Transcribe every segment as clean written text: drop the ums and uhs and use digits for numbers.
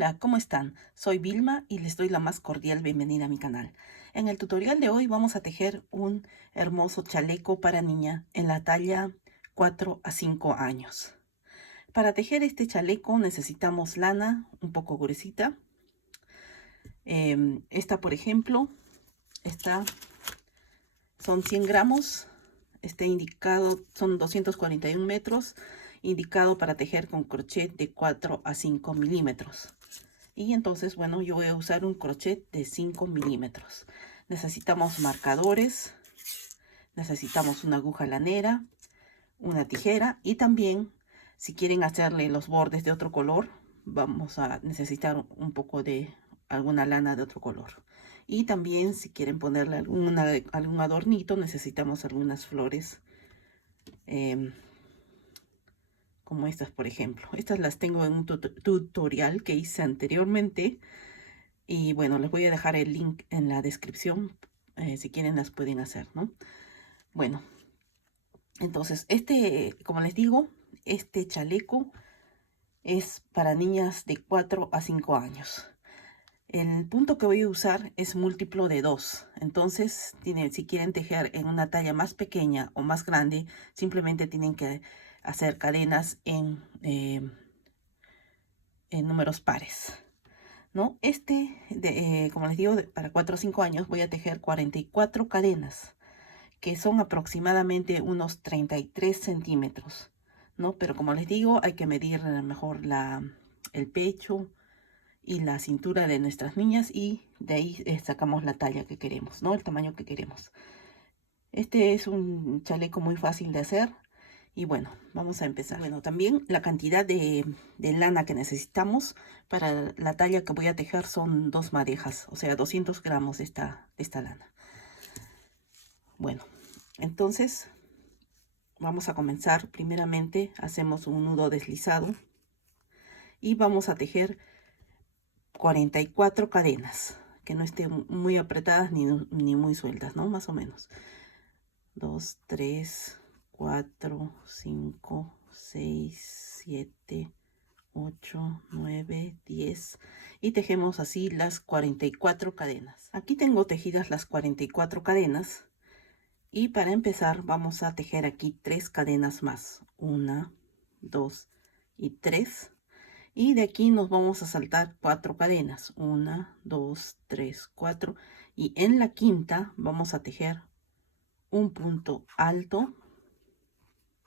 Hola, ¿cómo están? Soy Vilma y les doy la más cordial bienvenida a mi canal. En el tutorial de hoy vamos a tejer un hermoso chaleco para niña en la talla 4 a 5 años. Para tejer este chaleco necesitamos lana un poco gruesita. Esta, por ejemplo, son 100 gramos. Está indicado, son 241 metros, indicado para tejer con crochet de 4 a 5 milímetros. Y entonces, bueno, yo voy a usar un crochet de 5 milímetros. Necesitamos marcadores, necesitamos una aguja lanera, una tijera y también, si quieren hacerle los bordes de otro color, vamos a necesitar un poco de alguna lana de otro color. Y también, si quieren ponerle algún adornito, necesitamos algunas flores. Como estas, por ejemplo. Estas las tengo en un tutorial que hice anteriormente. Y bueno, les voy a dejar el link en la descripción. Si quieren las pueden hacer, ¿no? Bueno, entonces como les digo, este chaleco es para niñas de 4 a 5 años. El punto que voy a usar es múltiplo de 2. Entonces, si quieren tejer en una talla más pequeña o más grande, simplemente tienen que hacer cadenas en números pares, ¿no? Como les digo, para 4 o 5 años voy a tejer 44 cadenas, que son aproximadamente unos 33 centímetros, ¿no? Pero como les digo, hay que medir mejor el pecho y la cintura de nuestras niñas y de ahí sacamos la talla que queremos, ¿no? El tamaño que queremos. Este es un chaleco muy fácil de hacer. Y bueno, vamos a empezar. Bueno, también la cantidad de lana que necesitamos para la talla que voy a tejer son 2 madejas, o sea, 200 gramos de esta lana. Bueno, entonces vamos a comenzar. Primeramente hacemos un nudo deslizado y vamos a tejer 44 cadenas, que no estén muy apretadas ni muy sueltas, ¿no? Más o menos. 2, 3, 4, 5, 6, 7, 8, 9, 10 y tejemos así las 44 cadenas. Aquí tengo tejidas las 44 cadenas y para empezar vamos a tejer aquí 3 cadenas más. 1, 2 y 3. Y de aquí nos vamos a saltar 4 cadenas. 1, 2, 3, 4. Y en la quinta vamos a tejer un punto alto,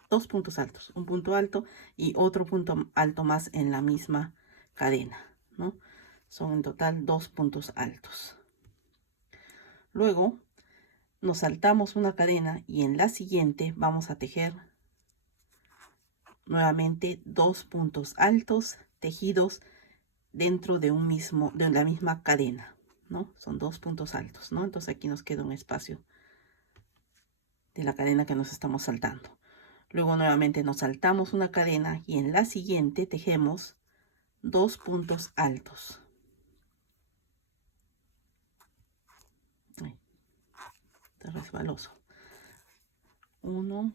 2 puntos altos, un punto alto y otro punto alto más en la misma cadena, ¿no? Son en total 2 puntos altos. Luego nos saltamos una cadena y en la siguiente vamos a tejer nuevamente 2 puntos altos tejidos dentro de la misma cadena, ¿no? Son 2 puntos altos, ¿no? Entonces aquí nos queda un espacio de la cadena que nos estamos saltando. Luego nuevamente nos saltamos una cadena y en la siguiente tejemos 2 puntos altos. Ay, está resbaloso. 1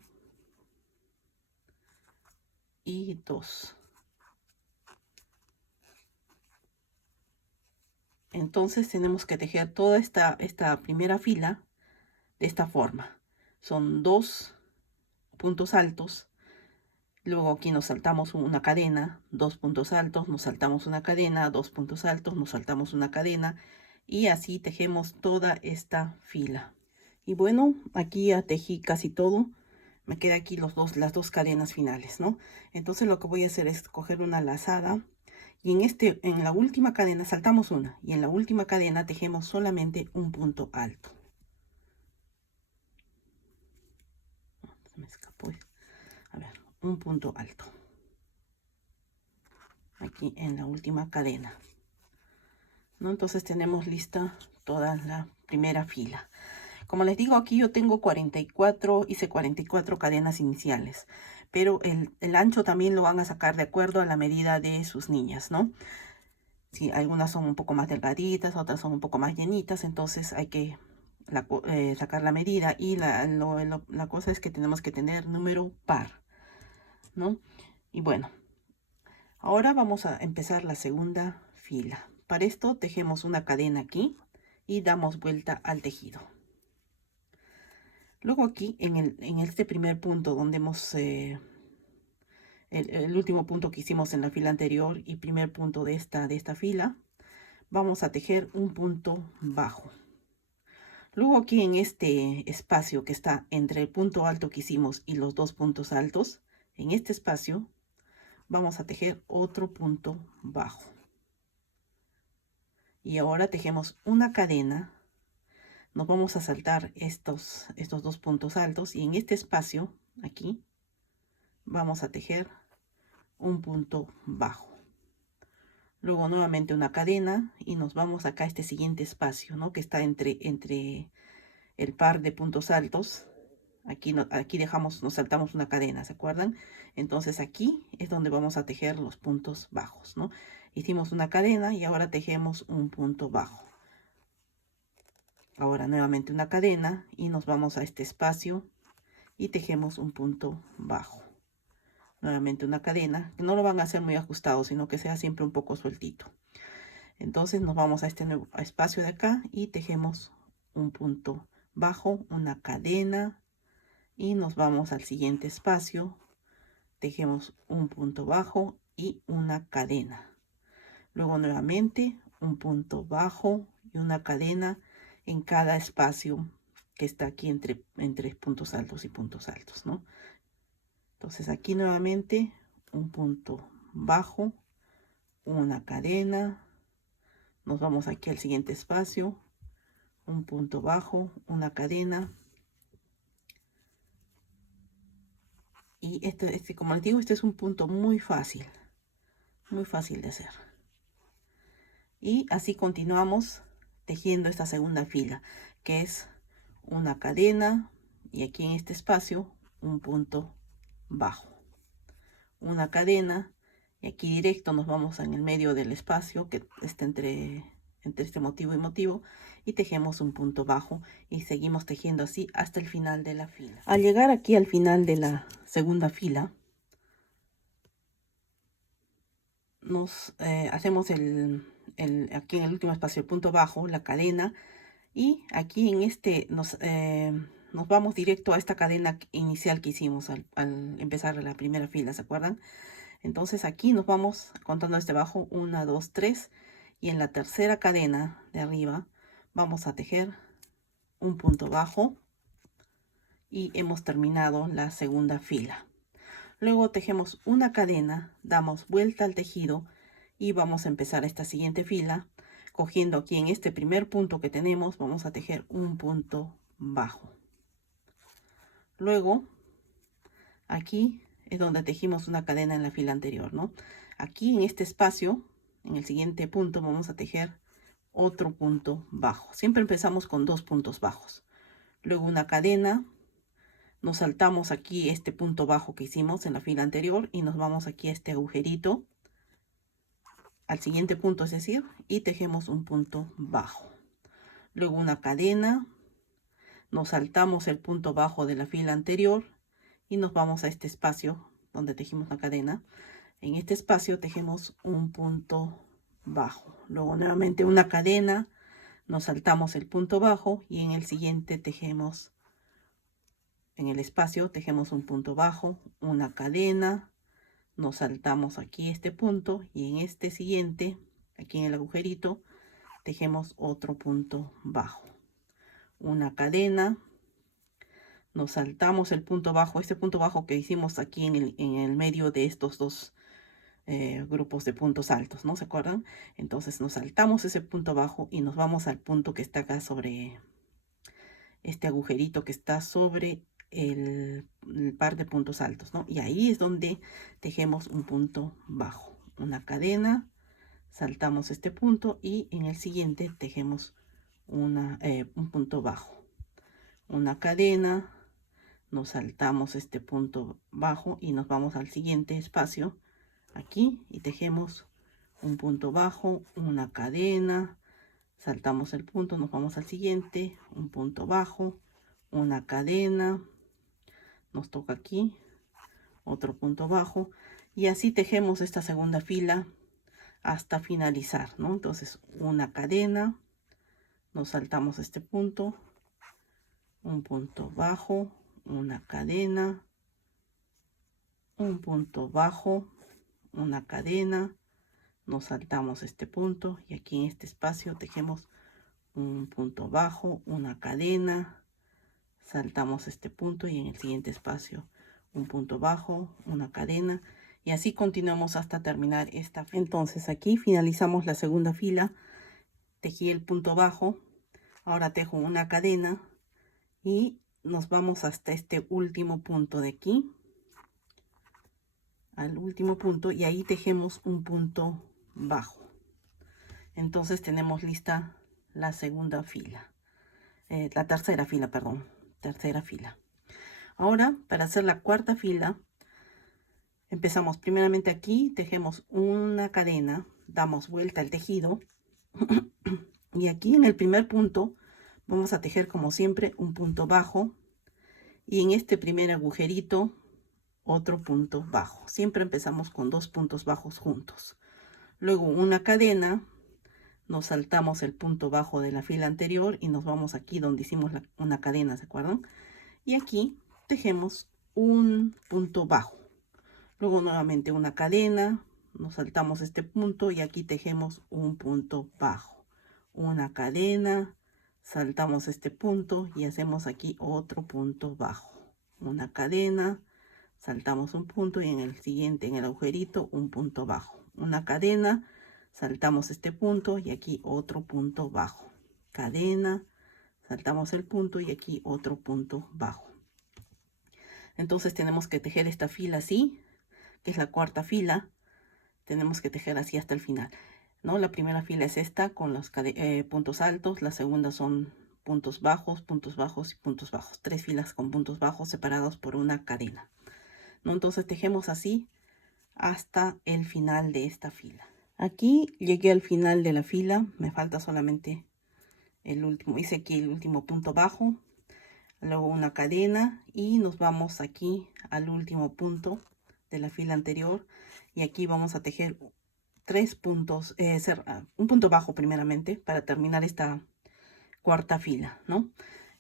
y 2. Entonces tenemos que tejer toda esta primera fila de esta forma. Son 2 puntos altos. Luego aquí nos saltamos una cadena, 2 puntos altos, nos saltamos una cadena, 2 puntos altos, nos saltamos una cadena y así tejemos toda esta fila. Y bueno, aquí ya tejí casi todo. Me queda aquí las dos cadenas finales, ¿no? Entonces lo que voy a hacer es coger una lazada y en la última cadena saltamos una y en la última cadena tejemos solamente un punto alto. Se me escapó. A ver, un punto alto. Aquí en la última cadena, ¿no? Entonces tenemos lista toda la primera fila. Como les digo, aquí yo tengo 44, hice 44 cadenas iniciales, pero el ancho también lo van a sacar de acuerdo a la medida de sus niñas, ¿no? Si algunas son un poco más delgaditas, otras son un poco más llenitas, entonces hay que sacar la medida y la cosa es que tenemos que tener número par, ¿no? Y bueno, ahora vamos a empezar la segunda fila. Para esto tejemos una cadena aquí y damos vuelta al tejido. Luego aquí en este primer punto donde hemos el último punto que hicimos en la fila anterior y primer punto de esta fila, vamos a tejer un punto bajo. Luego aquí en este espacio que está entre el punto alto que hicimos y los dos puntos altos, en este espacio vamos a tejer otro punto bajo. Y ahora tejemos una cadena. Nos vamos a saltar estos dos puntos altos y en este espacio aquí vamos a tejer un punto bajo. Luego nuevamente una cadena y nos vamos acá a este siguiente espacio, ¿no? Que está entre el par de puntos altos. Aquí, aquí nos saltamos una cadena, ¿se acuerdan? Entonces aquí es donde vamos a tejer los puntos bajos, ¿no? Hicimos una cadena y ahora tejemos un punto bajo. Ahora nuevamente una cadena y nos vamos a este espacio y tejemos un punto bajo. Nuevamente una cadena, que no lo van a hacer muy ajustado, sino que sea siempre un poco sueltito. Entonces nos vamos a este nuevo espacio de acá y tejemos un punto bajo, una cadena y nos vamos al siguiente espacio, tejemos un punto bajo y una cadena. Luego nuevamente un punto bajo y una cadena en cada espacio que está aquí entre puntos altos y puntos altos, ¿no? Entonces aquí nuevamente un punto bajo, una cadena, nos vamos aquí al siguiente espacio, un punto bajo, una cadena. Y como les digo, este es un punto muy fácil de hacer. Y así continuamos tejiendo esta segunda fila, que es una cadena y aquí en este espacio un punto bajo, una cadena y aquí directo nos vamos en el medio del espacio que está entre este motivo y motivo y tejemos un punto bajo y seguimos tejiendo así hasta el final de la fila. Al llegar aquí al final de la segunda fila, nos hacemos aquí en el último espacio el punto bajo, la cadena, y aquí en este nos vamos directo a esta cadena inicial que hicimos al empezar la primera fila, ¿se acuerdan? Entonces aquí nos vamos contando desde abajo 1, 2, 3 y en la tercera cadena de arriba vamos a tejer un punto bajo y hemos terminado la segunda fila. Luego tejemos una cadena, damos vuelta al tejido y vamos a empezar esta siguiente fila. Cogiendo aquí en este primer punto que tenemos, vamos a tejer un punto bajo. Luego, aquí es donde tejimos una cadena en la fila anterior, ¿no? Aquí en este espacio, en el siguiente punto, vamos a tejer otro punto bajo. Siempre empezamos con dos puntos bajos. Luego una cadena. Nos saltamos aquí este punto bajo que hicimos en la fila anterior y nos vamos aquí a este agujerito, al siguiente punto es decir, y tejemos un punto bajo. Luego una cadena, nos saltamos el punto bajo de la fila anterior y nos vamos a este espacio donde tejimos la cadena. En este espacio tejemos un punto bajo. Luego nuevamente una cadena, nos saltamos el punto bajo y en el siguiente tejemos. En el espacio tejemos un punto bajo, una cadena, nos saltamos aquí este punto y en este siguiente, aquí en el agujerito, tejemos otro punto bajo, una cadena, nos saltamos el punto bajo, este punto bajo que hicimos aquí en el medio de estos dos grupos de puntos altos, ¿no se acuerdan? Entonces nos saltamos ese punto bajo y nos vamos al punto que está acá sobre este agujerito que está sobre el par de puntos altos, ¿no? Y ahí es donde tejemos un punto bajo, una cadena, saltamos este punto y en el siguiente tejemos un punto bajo, una cadena, nos saltamos este punto bajo y nos vamos al siguiente espacio aquí y tejemos un punto bajo, una cadena, saltamos el punto, nos vamos al siguiente, un punto bajo, una cadena, nos toca aquí otro punto bajo y así tejemos esta segunda fila hasta finalizar, ¿no? Entonces una cadena, nos saltamos este punto, un punto bajo, una cadena, un punto bajo, una cadena, nos saltamos este punto y aquí en este espacio tejemos un punto bajo, una cadena, saltamos este punto y en el siguiente espacio un punto bajo, una cadena, y así continuamos hasta terminar esta fila. Entonces aquí finalizamos la segunda fila, tejí el punto bajo, ahora tejo una cadena y nos vamos hasta este último punto de aquí, al último punto, y ahí tejemos un punto bajo. Entonces tenemos lista la segunda fila, la tercera fila, perdón, tercera fila. Ahora, para hacer la cuarta fila, empezamos primeramente aquí, tejemos una cadena, damos vuelta al tejido y aquí en el primer punto vamos a tejer como siempre un punto bajo y en este primer agujerito otro punto bajo. Siempre empezamos con 2 puntos bajos juntos. Luego una cadena, nos saltamos el punto bajo de la fila anterior y nos vamos aquí donde hicimos una cadena, ¿se acuerdan? Y aquí tejemos un punto bajo. Luego nuevamente una cadena, nos saltamos este punto y aquí tejemos un punto bajo. Una cadena, saltamos este punto y hacemos aquí otro punto bajo. Una cadena, saltamos un punto y en el siguiente, en el agujerito, un punto bajo. Una cadena, saltamos este punto y aquí otro punto bajo. Cadena, saltamos el punto y aquí otro punto bajo. Entonces tenemos que tejer esta fila así, que es la cuarta fila. Tenemos que tejer así hasta el final, ¿no? La primera fila es esta con los puntos altos, la segunda son puntos bajos y puntos bajos. 3 filas con puntos bajos separados por una cadena, ¿no? Entonces tejemos así hasta el final de esta fila. Aquí llegué al final de la fila, me falta solamente el último, hice aquí el último punto bajo, luego una cadena y nos vamos aquí al último punto de la fila anterior y aquí vamos a tejer 3 puntos, un punto bajo primeramente para terminar esta cuarta fila, ¿no?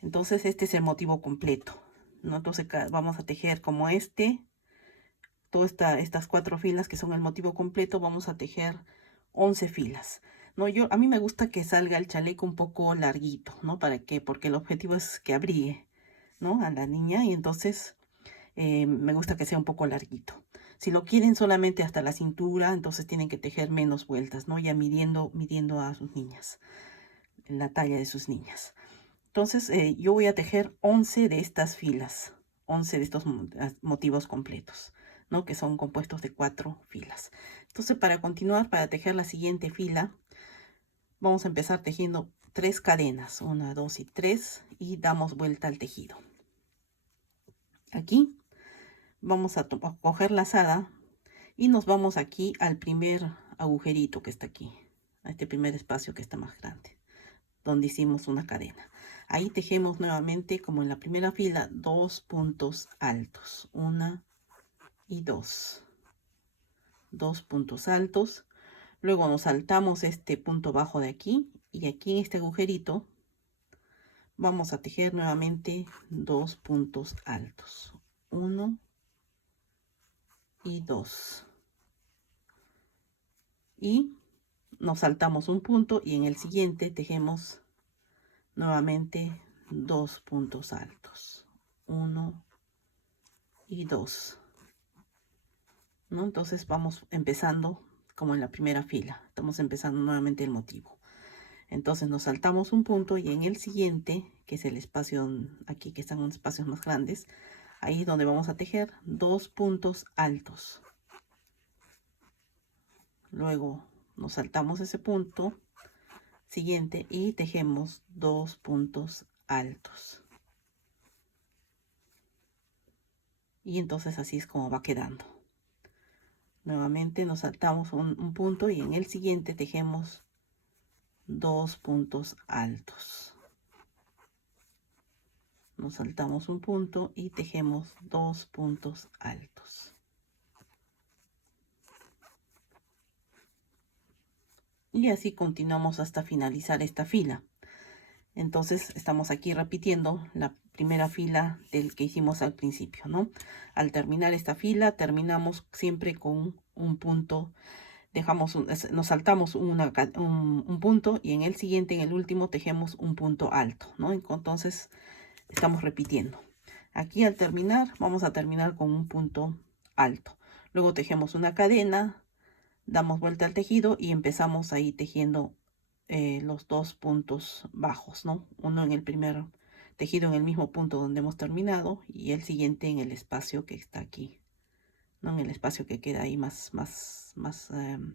Entonces este es el motivo completo, ¿no? Entonces vamos a tejer como todas estas 4 filas que son el motivo completo, vamos a tejer 11 filas, ¿no? A mí me gusta que salga el chaleco un poco larguito, ¿no? ¿Para qué? Porque el objetivo es que abrigue, ¿no? A la niña y entonces me gusta que sea un poco larguito. Si lo quieren solamente hasta la cintura, entonces tienen que tejer menos vueltas, ¿no? Ya midiendo a sus niñas, la talla de sus niñas. Entonces yo voy a tejer 11 de estas filas, 11 de estos motivos completos, ¿no? Que son compuestos de 4 filas. Entonces para continuar, para tejer la siguiente fila, vamos a empezar tejiendo 3 cadenas, 1, 2 y 3, y damos vuelta al tejido. Aquí vamos a coger la lazada y nos vamos aquí al primer agujerito que está aquí, a este primer espacio que está más grande, donde hicimos una cadena. Ahí tejemos nuevamente, como en la primera fila, 2 puntos altos, 1 y 2. 2 puntos altos. Luego nos saltamos este punto bajo de aquí y aquí en este agujerito vamos a tejer nuevamente 2 puntos altos, 1 y 2. Y nos saltamos un punto y en el siguiente tejemos nuevamente 2 puntos altos, 1 y 2, ¿no? Entonces vamos empezando como en la primera fila, estamos empezando nuevamente el motivo. Entonces nos saltamos un punto y en el siguiente, que es el espacio aquí, que están unos espacios más grandes, ahí es donde vamos a tejer 2 puntos altos. Luego nos saltamos ese punto siguiente y tejemos 2 puntos altos. Y entonces así es como va quedando. Nuevamente nos saltamos un punto y en el siguiente tejemos 2 puntos altos. Nos saltamos un punto y tejemos 2 puntos altos. Y así continuamos hasta finalizar esta fila. Entonces estamos aquí repitiendo la primera fila del que hicimos al principio, ¿no? Al terminar esta fila, terminamos siempre con un punto. Nos saltamos un punto y en el siguiente, en el último, tejemos un punto alto, ¿no? Entonces estamos repitiendo. Aquí al terminar, vamos a terminar con un punto alto. Luego tejemos una cadena, damos vuelta al tejido y empezamos ahí tejiendo los dos puntos bajos, ¿no? Uno en el primer tejido en el mismo punto donde hemos terminado y el siguiente en el espacio que está aquí, ¿no? En el espacio que queda ahí más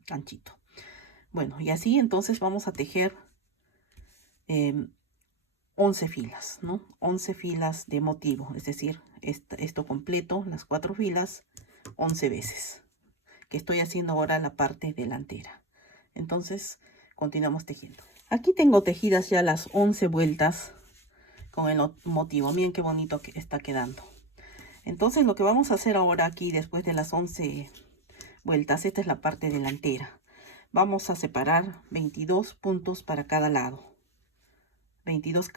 anchito. Bueno, y así entonces vamos a tejer 11 filas, ¿no? 11 filas de motivo, es decir, esto completo, las 4 filas, 11 veces, que estoy haciendo ahora la parte delantera. Entonces, continuamos tejiendo. Aquí tengo tejidas ya las 11 vueltas con el motivo. Miren qué bonito que está quedando. Entonces, lo que vamos a hacer ahora aquí, después de las 11 vueltas, esta es la parte delantera. Vamos a separar 22 puntos para cada lado. 22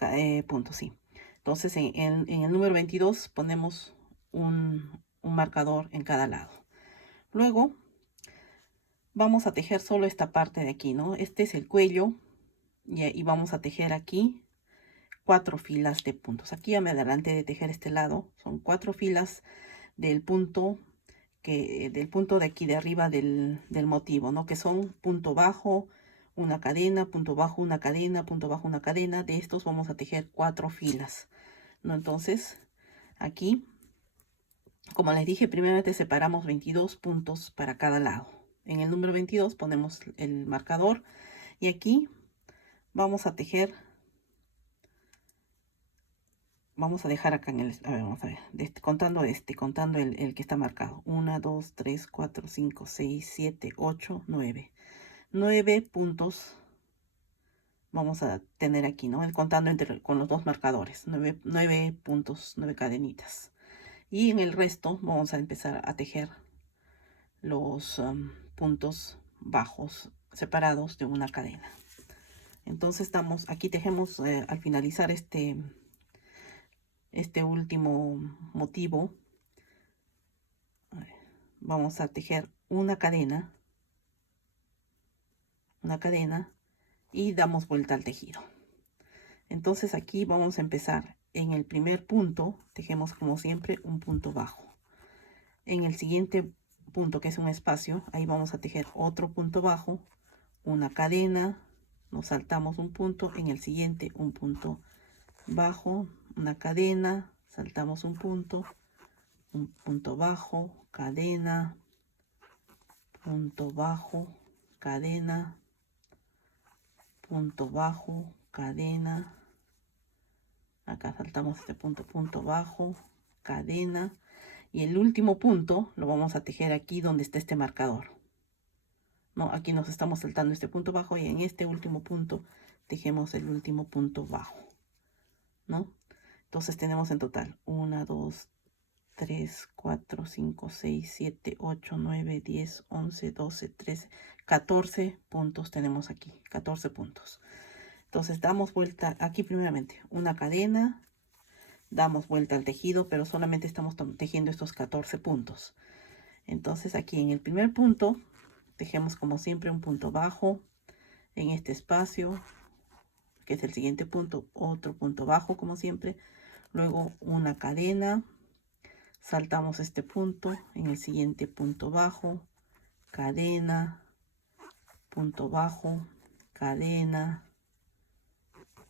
puntos, sí. Entonces, en el número 22 ponemos un marcador en cada lado. Luego, vamos a tejer solo esta parte de aquí, ¿no? Este es el cuello y vamos a tejer aquí 4 filas de puntos. Aquí ya me adelanté de tejer este lado. Son 4 filas del punto de aquí de arriba del motivo, ¿no? Que son punto bajo, una cadena, punto bajo, una cadena, punto bajo, una cadena. De estos vamos a tejer 4 filas, ¿no? Entonces, aquí, como les dije, primeramente separamos 22 puntos para cada lado. En el número 22 ponemos el marcador y aquí vamos a tejer. Vamos a dejar acá en el... A ver, vamos a ver. Contando el que está marcado. 1, 2, 3, 4, 5, 6, 7, 8, 9. 9 puntos vamos a tener aquí, ¿no? Contando con los dos marcadores. 9 puntos, 9 cadenitas. Y en el resto vamos a empezar a tejer los puntos bajos separados de una cadena. Entonces aquí tejemos al finalizar este último motivo. Vamos a tejer una cadena y damos vuelta al tejido. Entonces aquí vamos a empezar en el primer punto, tejemos como siempre un punto bajo. En el siguiente punto, que es un espacio, ahí vamos a tejer otro punto bajo, una cadena, nos saltamos un punto, en el siguiente un punto bajo, una cadena, saltamos un punto bajo, cadena, punto bajo, cadena, punto bajo, cadena, acá saltamos este punto bajo, cadena, y el último punto lo vamos a tejer aquí donde está este marcador, ¿no? Aquí nos estamos saltando este punto bajo y en este último punto tejemos el último punto bajo, ¿no? Entonces tenemos en total 1, 2, 3, 4, 5, 6, 7, 8, 9, 10, 11, 12, 13, 14 puntos tenemos aquí, 14 puntos. Entonces damos vuelta aquí primeramente, una cadena, damos vuelta al tejido, pero solamente estamos tejiendo estos 14 puntos. Entonces aquí en el primer punto, tejemos como siempre un punto bajo, en este espacio, que es el siguiente punto, otro punto bajo como siempre, luego una cadena, saltamos este punto, en el siguiente punto bajo, cadena, punto bajo, cadena,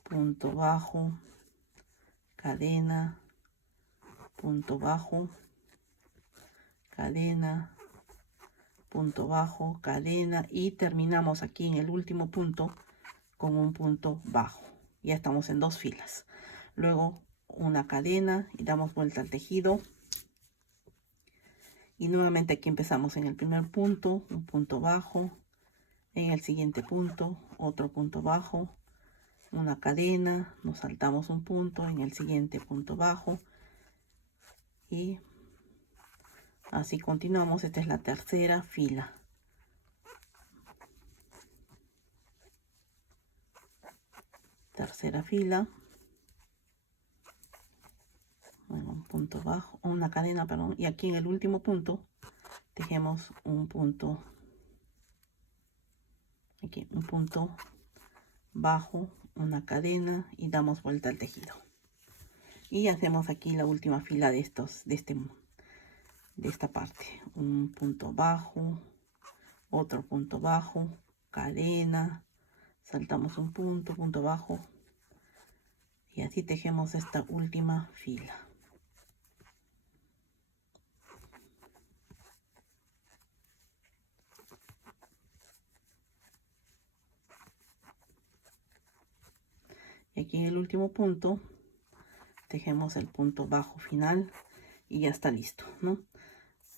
punto bajo, cadena, punto bajo, cadena, punto bajo, cadena y terminamos aquí en el último punto con un punto bajo. Ya estamos en 2 filas. Luego una cadena y damos vuelta al tejido. Y nuevamente aquí empezamos en el primer punto, un punto bajo, en el siguiente punto, otro punto bajo, una cadena, nos saltamos un punto, en el siguiente punto bajo y así continuamos. Esta es la tercera fila. tercera fila, bueno, un punto bajo, una cadena, perdón, y aquí en el último punto tejemos un punto, aquí un punto bajo, una cadena y damos vuelta al tejido. Y hacemos aquí la última fila de esta parte, un punto bajo, otro punto bajo, cadena, saltamos un punto, punto bajo, y así tejemos esta última fila. Y aquí en el último punto tejemos el punto bajo final y ya está listo, ¿no?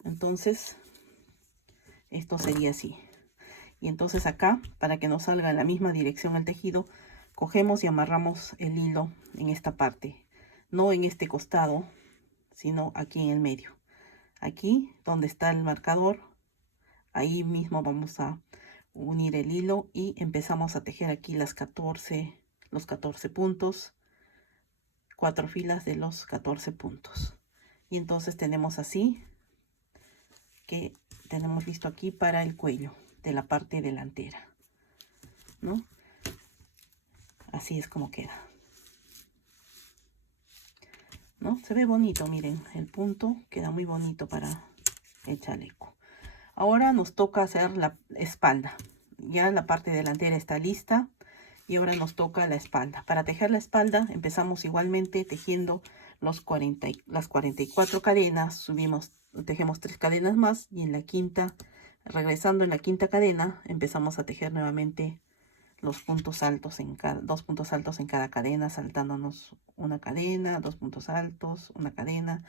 Entonces esto sería así. Y entonces acá, para que nos salga en la misma dirección el tejido, cogemos y amarramos el hilo en esta parte, no en este costado, sino aquí en el medio. Aquí donde está el marcador, ahí mismo vamos a unir el hilo y empezamos a tejer aquí los 14 puntos, 4 filas de los 14 puntos. Y entonces tenemos así que tenemos listo aquí para el cuello de la parte delantera, ¿no? Así es como queda, ¿no? Se ve bonito, miren, el punto queda muy bonito para el chaleco. Ahora nos toca hacer la espalda. Ya la parte delantera está lista y ahora nos toca la espalda. Para tejer la espalda empezamos igualmente tejiendo las 44 cadenas, tejemos 3 cadenas más y en la quinta, regresando en la quinta cadena, empezamos a tejer nuevamente los puntos altos en cada, 2 puntos altos en cada cadena, saltándonos una cadena, 2 puntos altos, una cadena,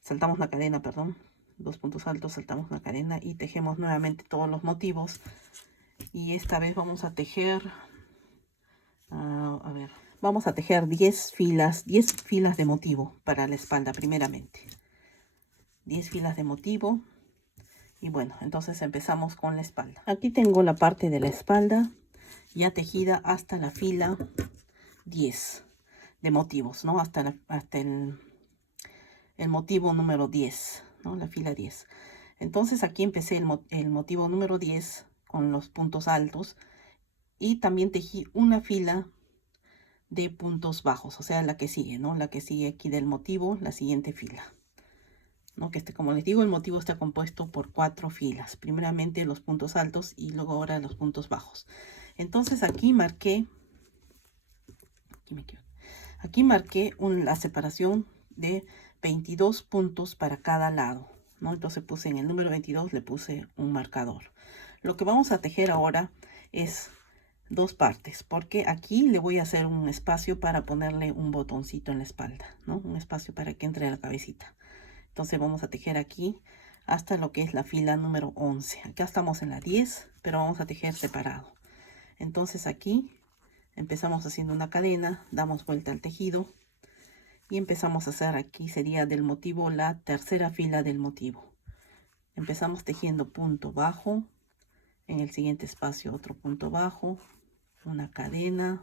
saltamos la cadena, perdón, 2 puntos altos, saltamos una cadena y tejemos nuevamente todos los motivos. Y esta vez vamos a tejer, a ver, vamos a tejer 10 filas de motivo para la espalda primeramente. 10 filas de motivo. Y bueno, entonces empezamos con la espalda. Aquí tengo la parte de la espalda ya tejida hasta la fila 10 de motivos, ¿no? Hasta el motivo número 10, ¿no? La fila 10. Entonces aquí empecé el motivo número 10 con los puntos altos y también tejí una fila de puntos bajos, o sea, la que sigue, ¿no? La que sigue aquí del motivo, la siguiente fila, ¿no? Que como les digo, el motivo está compuesto por 4 filas. Primeramente los puntos altos y luego ahora los puntos bajos. Entonces aquí marqué, la separación de 22 puntos para cada lado, ¿no? Entonces puse en el número 22, le puse un marcador. Lo que vamos a tejer ahora es 2 partes, porque aquí le voy a hacer un espacio para ponerle un botoncito en la espalda, ¿no? Un espacio para que entre a la cabecita. Entonces vamos a tejer aquí hasta lo que es la fila número 11. Acá estamos en la 10, pero vamos a tejer separado. Entonces aquí empezamos haciendo una cadena, damos vuelta al tejido y empezamos a hacer, aquí sería del motivo la tercera fila del motivo. Empezamos tejiendo punto bajo, en el siguiente espacio otro punto bajo, una cadena,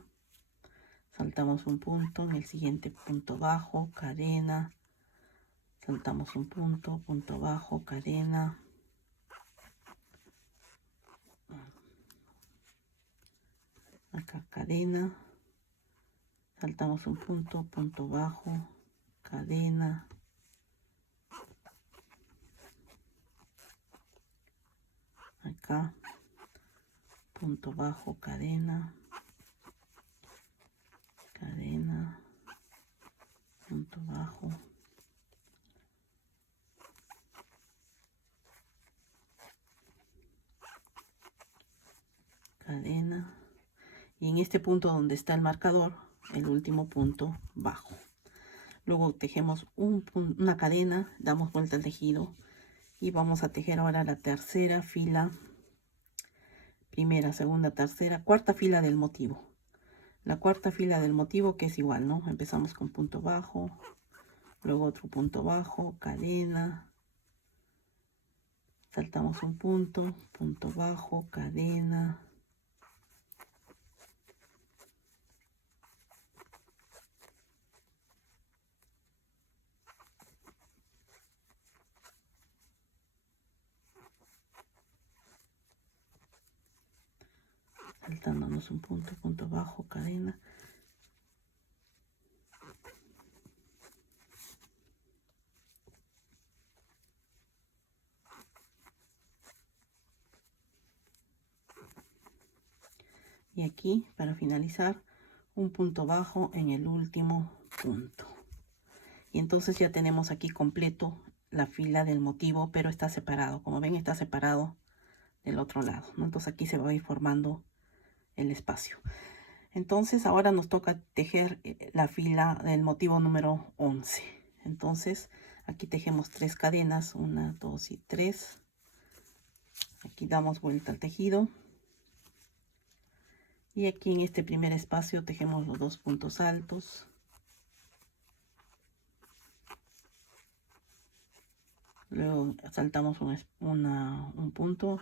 saltamos un punto, en el siguiente punto bajo, cadena, saltamos un punto, punto bajo, cadena, acá cadena, saltamos un punto, punto bajo, cadena, acá punto bajo, cadena, cadena, punto bajo, cadena, y en este punto donde está el marcador, el último punto bajo. Luego tejemos una cadena, damos vuelta al tejido y vamos a tejer ahora la tercera fila, primera, segunda, tercera, cuarta fila del motivo. La cuarta fila del motivo, que es igual, ¿no? Empezamos con punto bajo, luego otro punto bajo, cadena, saltamos un punto, punto bajo, cadena, saltándonos un punto, punto bajo, cadena. Y aquí, para finalizar, un punto bajo en el último punto. Y entonces ya tenemos aquí completo la fila del motivo, pero está separado. Como ven, está separado del otro lado, ¿no? Entonces aquí se va a ir formando el espacio. Entonces ahora nos toca tejer la fila del motivo número 11. Entonces aquí tejemos 3 cadenas, 1, 2 y 3. Aquí damos vuelta al tejido. Y aquí en este primer espacio tejemos los 2 puntos altos. Luego saltamos un punto.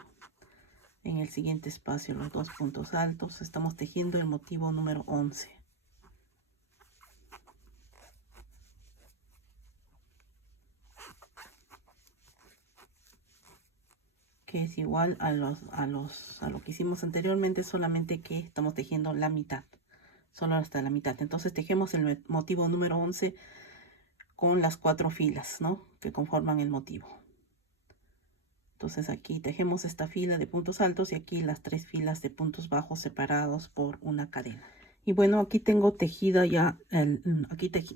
En el siguiente espacio los 2 puntos altos. Estamos tejiendo el motivo número 11. Que es igual a lo que hicimos anteriormente, solamente que estamos tejiendo la mitad. Solo hasta la mitad. Entonces tejemos el motivo número 11 con las 4 filas, ¿no?, que conforman el motivo. Entonces aquí tejemos esta fila de puntos altos y aquí las 3 filas de puntos bajos separados por una cadena. Y bueno, aquí tengo tejido ya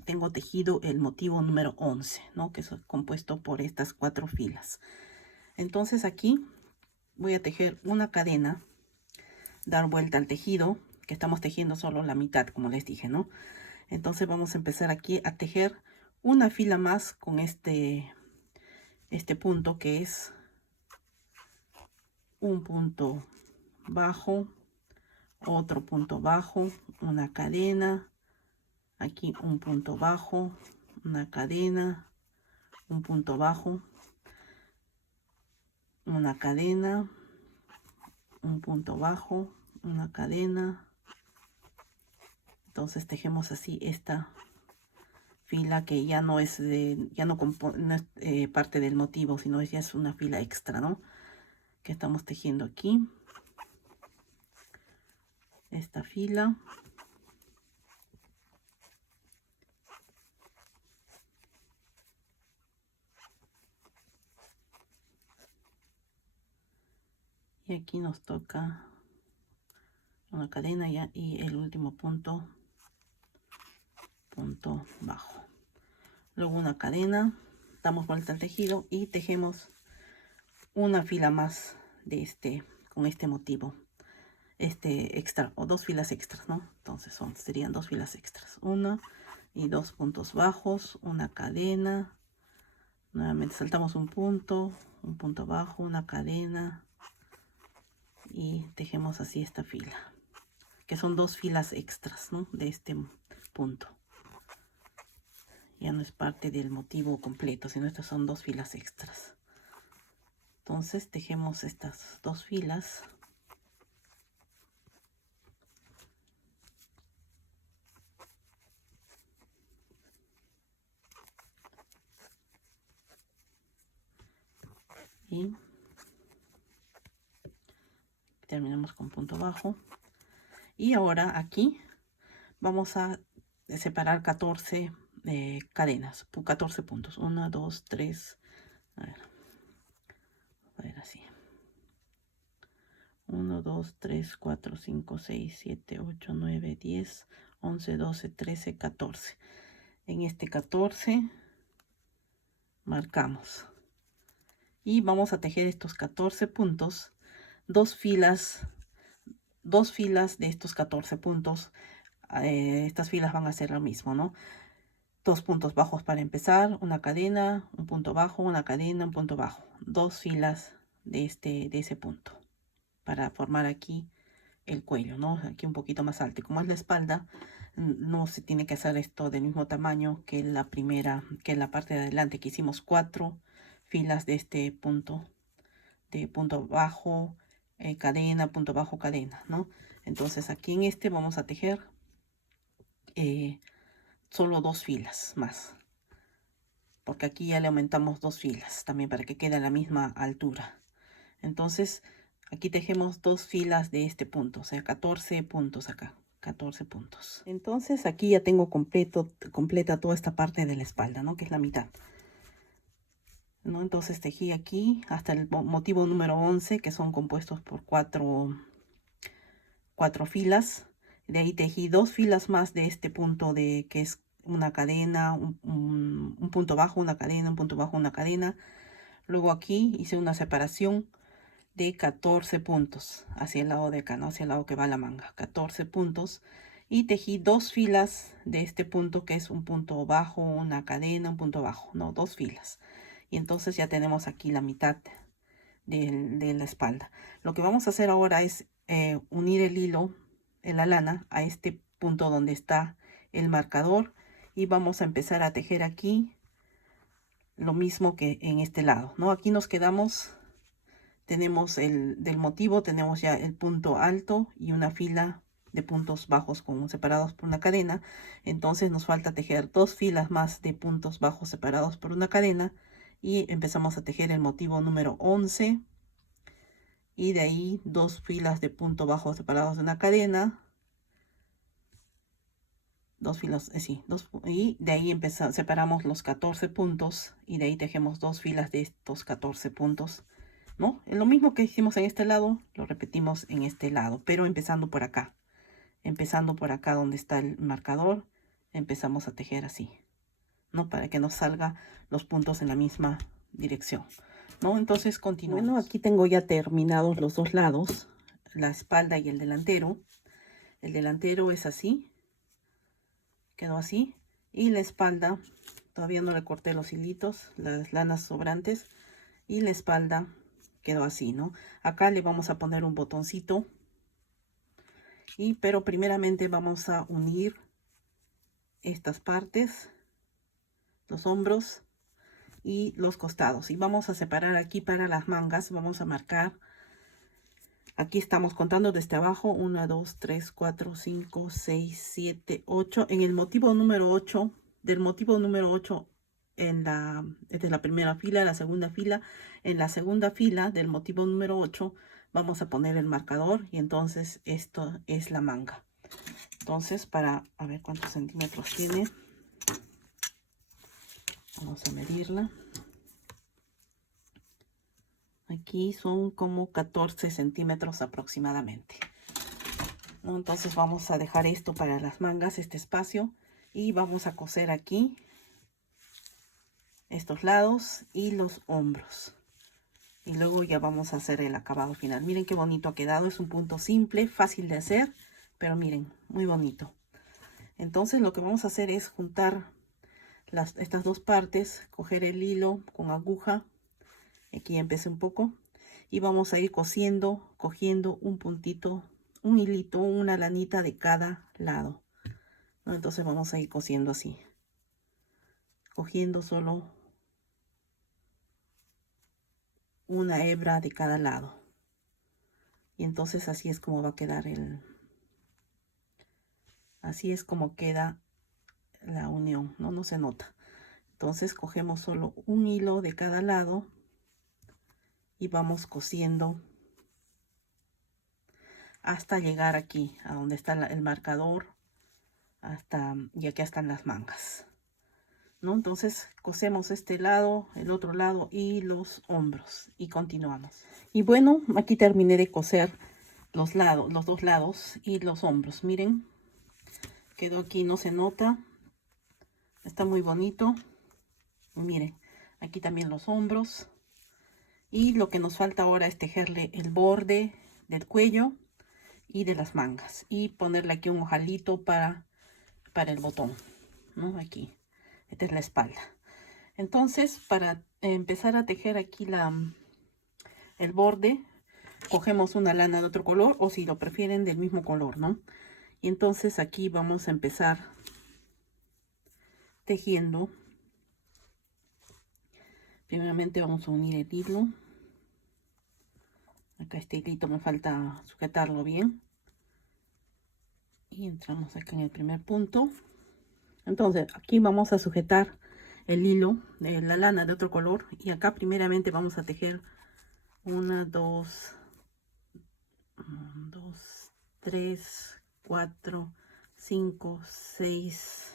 tengo tejido el motivo número 11, ¿no?, que es compuesto por estas 4 filas. Entonces aquí voy a tejer una cadena, dar vuelta al tejido, que estamos tejiendo solo la mitad, como les dije, ¿no? Entonces vamos a empezar aquí a tejer una fila más con este punto, que es un punto bajo, otro punto bajo, una cadena, aquí un punto bajo, una cadena, un punto bajo, una cadena, un punto bajo, una cadena. Entonces tejemos así esta fila, que ya no es parte del motivo, sino ya es una fila extra, ¿no?, que estamos tejiendo aquí. Esta fila. Y aquí nos toca una cadena ya y el último punto bajo. Luego una cadena, damos vuelta al tejido y tejemos una fila más de con este motivo, extra, o 2 filas extras, ¿no? Entonces serían 2 filas extras, 1 y 2 puntos bajos, una cadena, nuevamente saltamos un punto bajo, una cadena, y tejemos así esta fila, que son 2 filas extras, ¿no?, de este punto. Ya no es parte del motivo completo, sino estas son 2 filas extras. Entonces tejemos estas 2 filas. Y terminamos con punto bajo. Y ahora aquí vamos a separar 14 cadenas, 14 puntos. 1, 2, 3, a ver así. 1, 2, 3, 4, 5, 6, 7, 8, 9, 10, 11, 12, 13, 14. En este 14 marcamos. Y vamos a tejer estos 14 puntos, 2 filas de estos 14 puntos. Estas filas van a ser lo mismo, ¿no? 2 puntos bajos para empezar, una cadena, un punto bajo, una cadena, un punto bajo. 2 filas de ese punto para formar aquí el cuello, ¿no? Aquí un poquito más alto. Y como es la espalda, no se tiene que hacer esto del mismo tamaño que la parte de adelante, que hicimos 4 filas de este punto, de punto bajo, cadena, punto bajo, cadena, ¿no? Entonces aquí en este vamos a tejer solo 2 filas más, porque aquí ya le aumentamos 2 filas también para que quede a la misma altura. Entonces Aquí tejemos 2 filas de este punto, o sea, 14 puntos acá, 14 puntos. Entonces aquí ya tengo completa toda esta parte de la espalda, ¿no? Que es la mitad, ¿no? Entonces tejí aquí hasta el motivo número 11, que son compuestos por 4 filas. De ahí tejí 2 filas más de este punto que es una cadena, un punto bajo, una cadena, un punto bajo, una cadena. Luego aquí hice una separación de 14 puntos hacia el lado de acá, ¿no? Hacia el lado que va la manga, 14 puntos. Y tejí 2 filas de este punto que es un punto bajo, una cadena, un punto bajo, ¿no? 2 filas. Y entonces ya tenemos aquí la mitad de la espalda. Lo que vamos a hacer ahora es unir el hilo en la lana a este punto donde está el marcador y vamos a empezar a tejer aquí lo mismo que en este lado, ¿no? Aquí nos quedamos, tenemos del motivo, tenemos ya el punto alto y una fila de puntos bajos separados por una cadena. Entonces nos falta tejer 2 filas más de puntos bajos separados por una cadena y empezamos a tejer el motivo número 11 y de ahí 2 filas de punto bajo separados de una cadena, 2 filas, y de ahí separamos los 14 puntos y de ahí tejemos 2 filas de estos 14 puntos, ¿no? Lo mismo que hicimos en este lado, lo repetimos en este lado, pero empezando por acá donde está el marcador, empezamos a tejer así, ¿no? Para que nos salga los puntos en la misma dirección, ¿no? Entonces continuamos. Bueno, aquí tengo ya terminados los 2 lados, la espalda y el delantero. El delantero es así, quedó así, y la espalda, todavía no le corté los hilitos, las lanas sobrantes, y la espalda quedó así, ¿no? Acá le vamos a poner un botoncito, pero primeramente vamos a unir estas partes, los hombros y los costados, y vamos a separar aquí para las mangas. Vamos a marcar, aquí estamos contando desde abajo, 1, 2, 3, 4, 5, 6, 7, 8. En el motivo número 8, del motivo número 8, esta es la primera fila, la segunda fila. En la segunda fila del motivo número 8 vamos a poner el marcador y entonces esto es la manga. Entonces, a ver cuántos centímetros tiene, vamos a medirla. Aquí son como 14 centímetros aproximadamente, ¿no? Entonces vamos a dejar esto para las mangas, este espacio, y vamos a coser aquí estos lados y los hombros. Y luego ya vamos a hacer el acabado final. Miren qué bonito ha quedado. Es un punto simple, fácil de hacer, pero miren, muy bonito. Entonces lo que vamos a hacer es juntar estas 2 partes, coger el hilo con aguja. Aquí empecé un poco. Y vamos a ir cosiendo, cogiendo un puntito, un hilito, una lanita de cada lado, ¿no? Entonces vamos a ir cosiendo así, cogiendo solo una hebra de cada lado. Y entonces así es como va a quedar así es como queda la unión, ¿no? No se nota. Entonces cogemos solo un hilo de cada lado y vamos cosiendo hasta llegar aquí, a donde está el marcador, y aquí están las mangas, ¿no? Entonces cosemos este lado, el otro lado y los hombros y continuamos. Y bueno, aquí terminé de coser los 2 lados y los hombros. Miren, quedó aquí, no se nota, está muy bonito. Miren, aquí también los hombros. Y lo que nos falta ahora es tejerle el borde del cuello y de las mangas y ponerle aquí un ojalito para el botón, ¿no? Aquí, esta es la espalda. Entonces, para empezar a tejer aquí el borde, cogemos una lana de otro color, o si lo prefieren del mismo color, ¿no? Y entonces aquí vamos a empezar tejiendo. Primeramente vamos a unir el hilo. Acá este hilito me falta sujetarlo bien. Y entramos acá en el primer punto. Entonces aquí vamos a sujetar el hilo de la lana de otro color. Y acá primeramente vamos a tejer 1, 2, 2, 3, 4, 5, 6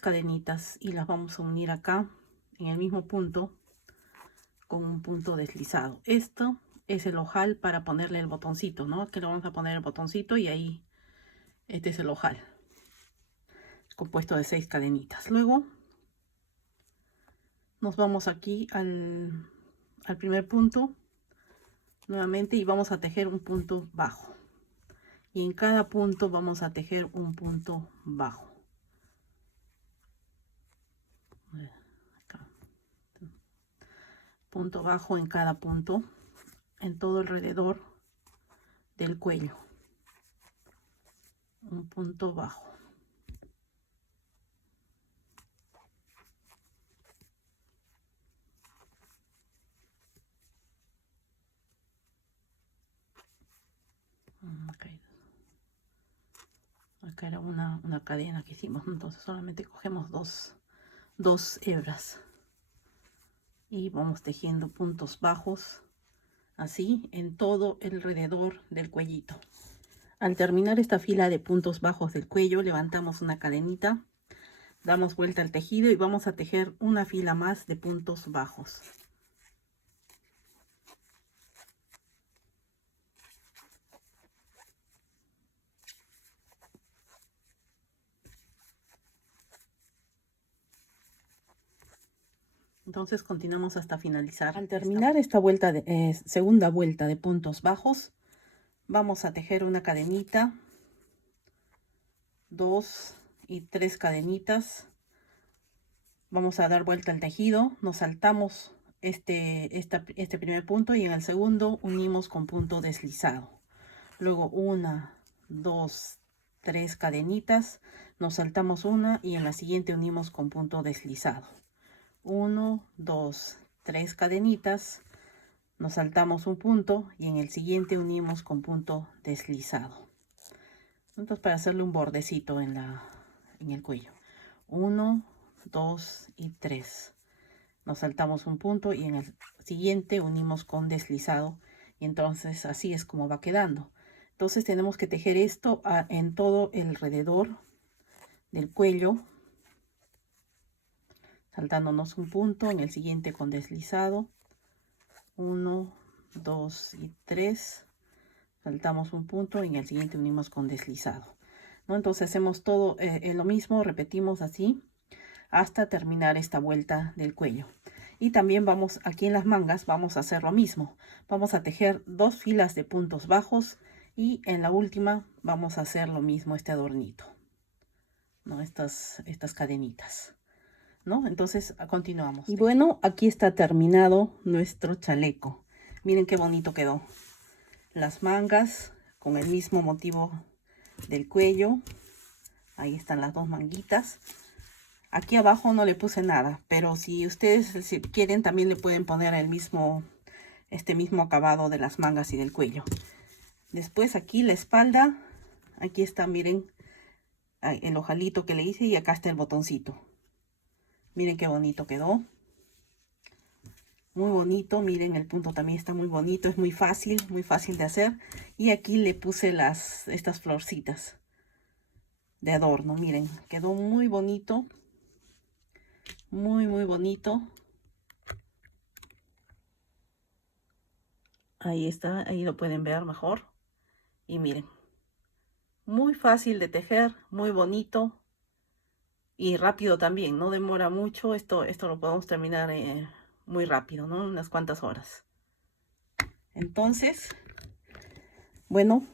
cadenitas y las vamos a unir acá en el mismo punto con un punto deslizado. Esto es el ojal para ponerle el botoncito, ¿no? Aquí le vamos a poner el botoncito y ahí este es el ojal compuesto de 6 cadenitas. Luego nos vamos aquí al primer punto nuevamente y vamos a tejer un punto bajo, y en cada punto vamos a tejer un punto bajo. Acá. Punto bajo en cada punto, en todo alrededor del cuello, un punto bajo. Acá era una cadena que hicimos, entonces solamente cogemos dos hebras y vamos tejiendo puntos bajos así en todo alrededor del cuellito. Al terminar esta fila de puntos bajos del cuello, levantamos una cadenita, damos vuelta al tejido y vamos a tejer una fila más de puntos bajos. Entonces continuamos hasta finalizar. Al terminar esta vuelta segunda vuelta de puntos bajos, vamos a tejer una cadenita, 2 y 3 cadenitas. Vamos a dar vuelta al tejido, nos saltamos este primer punto y en el segundo unimos con punto deslizado. Luego 1, 2, 3 cadenitas, nos saltamos una y en la siguiente unimos con punto deslizado. 1, 2, 3 cadenitas, nos saltamos un punto y en el siguiente unimos con punto deslizado. Entonces, para hacerle un bordecito en el cuello. 1, 2 y 3. Nos saltamos un punto y en el siguiente unimos con deslizado. Y entonces así es como va quedando. Entonces tenemos que tejer esto en todo el alrededor del cuello, saltándonos un punto, en el siguiente con deslizado. 1, 2 y 3. Saltamos un punto y en el siguiente unimos con deslizado, ¿no? Entonces hacemos todo lo mismo, repetimos así hasta terminar esta vuelta del cuello. Y también vamos aquí en las mangas, vamos a hacer lo mismo. Vamos a tejer 2 filas de puntos bajos y en la última vamos a hacer lo mismo, este adornito, ¿no? Estas cadenitas, ¿no? Entonces continuamos. Y bueno, aquí está terminado nuestro chaleco. Miren qué bonito quedó. Las mangas con el mismo motivo del cuello. Ahí están las 2 manguitas. Aquí abajo no le puse nada, pero si ustedes quieren también le pueden poner este mismo acabado de las mangas y del cuello. Después aquí la espalda, aquí está, miren, el ojalito que le hice y acá está el botoncito. Miren qué bonito quedó. Muy bonito, miren, el punto también está muy bonito, es muy fácil de hacer. Y aquí le puse estas florcitas de adorno, miren, quedó muy bonito. Muy bonito. Ahí está, ahí lo pueden ver mejor. Y miren, muy fácil de tejer, muy bonito y rápido también, no demora mucho. Esto lo podemos terminar muy rápido, ¿no? Unas cuantas horas. Entonces, bueno,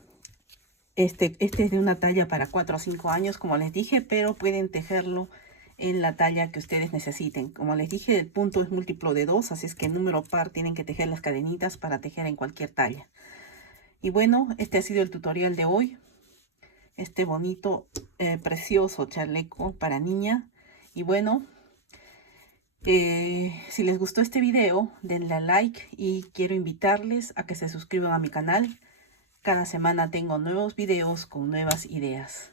este es de una talla para 4 o 5 años, como les dije, pero pueden tejerlo en la talla que ustedes necesiten. Como les dije, el punto es múltiplo de 2, así es que en número par tienen que tejer las cadenitas para tejer en cualquier talla. Y bueno, este ha sido el tutorial de hoy. Este bonito, precioso chaleco para niña. Y bueno, si les gustó este video, denle a like y quiero invitarles a que se suscriban a mi canal. Cada semana tengo nuevos videos con nuevas ideas.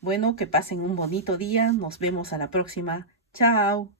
Bueno, que pasen un bonito día. Nos vemos a la próxima. Chao.